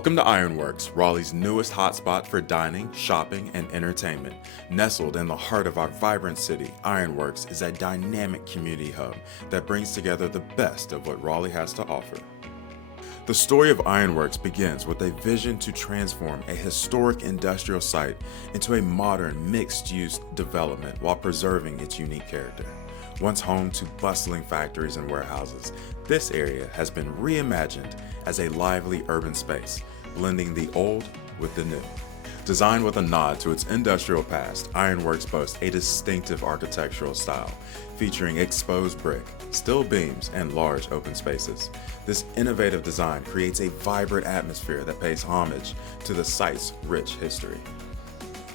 Welcome to Iron Works, Raleigh's newest hotspot for dining, shopping, and entertainment. Nestled in the heart of our vibrant city, Iron Works is a dynamic community hub that brings together the best of what Raleigh has to offer. The story of Iron Works begins with a vision to transform a historic industrial site into a modern, mixed-use development while preserving its unique character. Once home to bustling factories and warehouses, this area has been reimagined as a lively urban space, blending the old with the new. Designed with a nod to its industrial past, Iron Works boasts a distinctive architectural style, featuring exposed brick, steel beams, and large open spaces. This innovative design creates a vibrant atmosphere that pays homage to the site's rich history.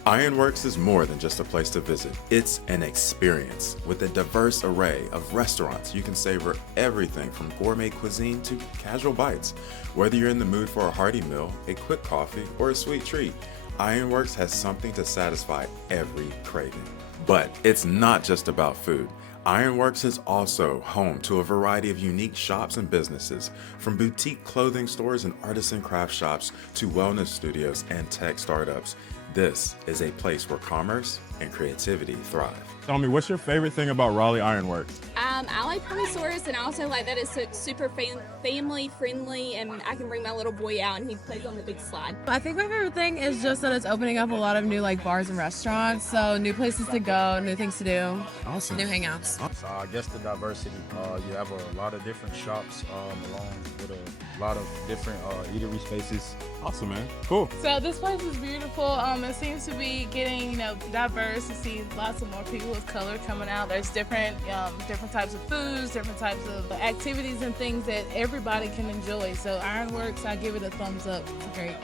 Iron Works is more than just a place to visit. It's an experience. With a diverse array of restaurants, you can savor everything from gourmet cuisine to casual bites. Whether you're in the mood for a hearty meal, a quick coffee, or a sweet treat, Iron Works has something to satisfy every craving. But it's not just about food. Iron Works is also home to a variety of unique shops and businesses, from boutique clothing stores and artisan craft shops to wellness studios and tech startups. This is a place where commerce and creativity thrive. Tell me, what's your favorite thing about Raleigh Iron Works? I like Pony Source, and I also like that it's super family friendly, and I can bring my little boy out and he plays on the big slide. I think my favorite thing is just that it's opening up a lot of new bars and restaurants, so new places to go, new things to do, Awesome. new hangouts. So I guess the diversity, you have a lot of different shops along with a lot of different eatery spaces. Awesome, man. Cool. So this place is beautiful. It seems to be getting, diverse. You see lots of more people of color coming out. There's different types of foods, different types of activities and things that everybody can enjoy. So Iron Works, I give it a thumbs up. It's great.